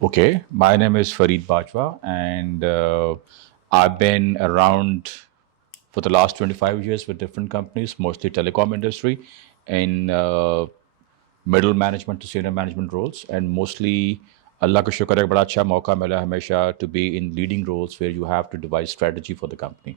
Okay, my name is Fareed Bajwa, and I've been around for the last 25 years with different companies, mostly telecom industry, in middle management to senior management roles, and mostly Allah ka shukar hai bada acha mauka mila hamesha to be in leading roles where you have to devise strategy for the company.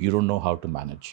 you don't know how to manage.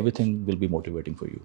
everything will be motivating for you.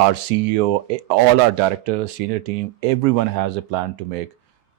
Our CEO, all our directors, senior team, everyone has a plan to make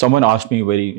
someone asked me a very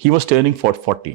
he was turning 40.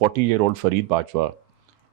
40-year-old Fareed Bajwa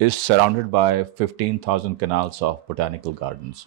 is surrounded by 15,000 canals of botanical gardens.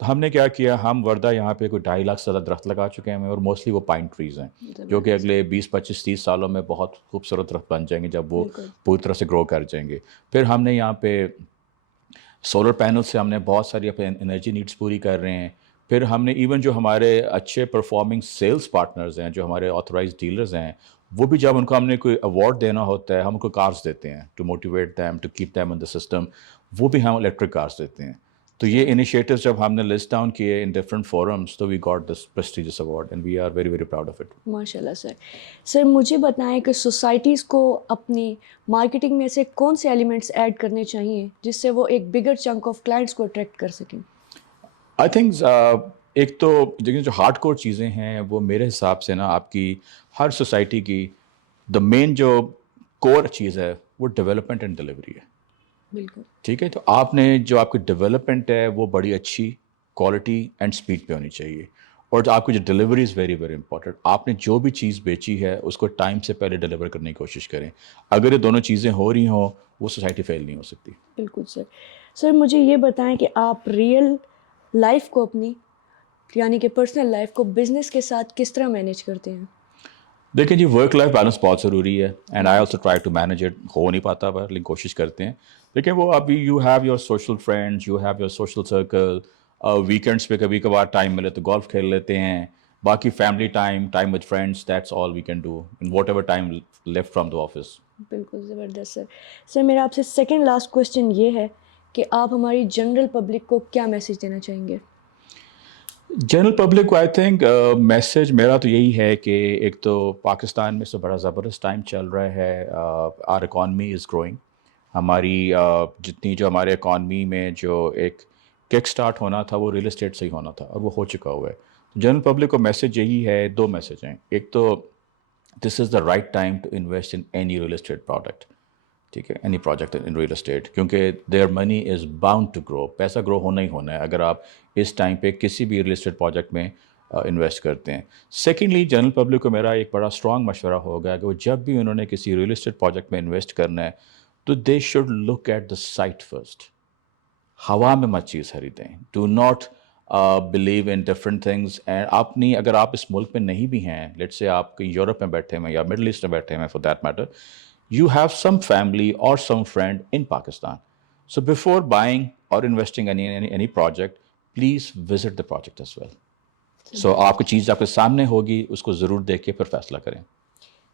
تو ہم نے کیا کیا, ہم وردہ یہاں پہ کوئی 2.5 لاکھ سے زیادہ درخت لگا چکے ہیں اور موسٹلی وہ پائن ٹریز ہیں جو کہ اگلے 20-25-30 سالوں میں بہت خوبصورت درخت بن جائیں گے جب وہ پوری طرح سے گرو کر جائیں گے. پھر ہم نے یہاں پہ سولر پینل سے ہم نے بہت ساری اپنے انرجی نیڈس پوری کر رہے ہیں. پھر ہم نے ایون جو ہمارے اچھے پرفارمنگ سیلس پارٹنرز ہیں, جو ہمارے آتھورائز ڈیلرز ہیں, وہ بھی جب ان کو ہم نے کوئی ایوارڈ دینا ہوتا ہے ہم ان کو کارز دیتے ہیں to motivate them to keep them in the system, وہ بھی ہم الیکٹرک کارز دیتے ہیں. تو یہ انیشیٹیوز جب ہم نے لسٹ ڈاؤن کیے ان ڈفرنٹ فورمس تو we got this prestigious award and we are very very proud of it. ماشاء اللہ سر. سر مجھے بتائیں کہ سوسائٹیز کو اپنی مارکیٹنگ میں سے کون سے ایلیمنٹس ایڈ کرنے چاہیے جس سے وہ ایک بگر چنک آف کلائنٹس کو اٹریکٹ کر سکیں؟ آئی تھنک ایک تو جو ہارڈ کور چیزیں ہیں وہ میرے حساب سے نا آپ کی ہر سوسائٹی کی دا مین جو کور چیز ہے وہ ڈیولپمنٹ اینڈ ڈلیوری ہے. بالکل ٹھیک ہے, تو آپ نے جو آپ کی ڈیولپمنٹ ہے وہ بڑی اچھی کوالٹی اینڈ اسپیڈ پہ ہونی چاہیے, اور جو آپ کی جو delivery is very very important. آپ نے جو بھی چیز بیچی ہے اس کو ٹائم سے پہلے ڈلیور کرنے کی کوشش کریں. اگر یہ دونوں چیزیں ہو رہی ہوں وہ سوسائٹی فیل نہیں ہو سکتی. بالکل سر. سر مجھے یہ بتائیں کہ آپ ریئل لائف کو اپنی یعنی کہ پرسنل لائف کو بزنس کے ساتھ کس طرح مینیج کرتے ہیں؟ دیکھیں جی, ورک لائف بیلنس بہت ضروری ہے and I also try to manage it. ہو نہیں پاتا پر لیکن کوشش کرتے ہیں. لیکن وہ ابھی you have your social friends, you have your social circle. Weekends پہ کبھی کبھار ٹائم ملے تو گولف کھیل لیتے ہیں. باقی family time with friends, that's all we can do in whatever time left from the office. بالکل زبردست سر. سر میرا آپ سے سیکنڈ لاسٹ کویشچن یہ ہے کہ آپ ہماری جنرل پبلک کو کیا میسیج دینا چاہیں گے؟ جنرل پبلک کو آئی تھنک میسیج میرا تو یہی ہے کہ ایک تو پاکستان میں سے بڑا زبردست ٹائم چل رہا ہے. Our economy is growing. ہماری جتنی جو ہمارے اکانمی میں جو ایک کک سٹارٹ ہونا تھا وہ ریئل اسٹیٹ سے ہی ہونا تھا اور وہ ہو چکا ہوا ہے. جنرل پبلک کو میسیج یہی ہے, دو میسیج ہیں. ایک تو this is the right time to invest in any real estate product. ٹھیک ہے, any project in real estate, کیونکہ there money is bound to grow. پیسہ گرو ہونا ہی ہونا ہے اگر آپ اس ٹائم پہ کسی بھی ریئل اسٹیٹ پروجیکٹ میں انویسٹ کرتے ہیں. سیکنڈلی جنرل پبلک کو میرا ایک بڑا اسٹرانگ مشورہ ہوگا کہ وہ جب بھی انہوں نے کسی ریئل اسٹیٹ پروجیکٹ میں انویسٹ کرنا ہے تو they should look at the site first. ہوا میں مت چیز خریدیں. Do not believe in different things. And اپنی اگر آپ اس ملک میں نہیں بھی ہیں, لیٹ سے آپ کہیں یورپ میں بیٹھے ہوئے یا مڈل ایسٹ میں بیٹھے ہوئے for that matter, you have some family or some friend in Pakistan. So before buying or investing any project, please visit the project as well. So آپ کی چیز آپ کے سامنے ہوگی, اس کو ضرور دیکھ کے پھر فیصلہ کریں.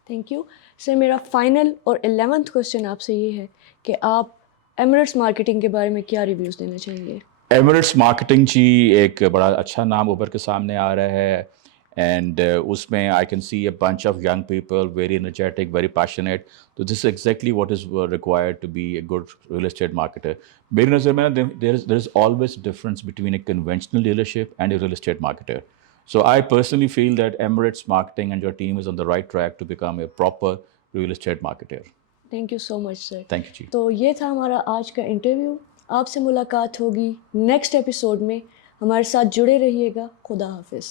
Thank you sir. میرا فائنل اور 11th کویشچن آپ سے یہ ہے کہ آپ ایمریٹس مارکیٹنگ کے بارے میں کیا ریویوز دینا چاہیں گے؟ ایمریٹس مارکیٹنگ جی ایک بڑا اچھا نام ابھر کے سامنے آ رہا ہے. اینڈ اس میں I can see a bunch of young people, very energetic, very passionate. تو this is exactly what is required to be a good real estate marketer. میری نظر میں there is always difference between a conventional dealership and a real estate marketer. So I personally feel that Emirates Marketing and your team is on the right track to become a proper real estate marketer. Thank you so much sir. Thank you, جی. تو یہ تھا ہمارا آج کا interview. آپ سے ملاقات ہوگی نیکسٹ ایپیسوڈ میں. ہمارے ساتھ جڑے رہیے گا. خدا حافظ.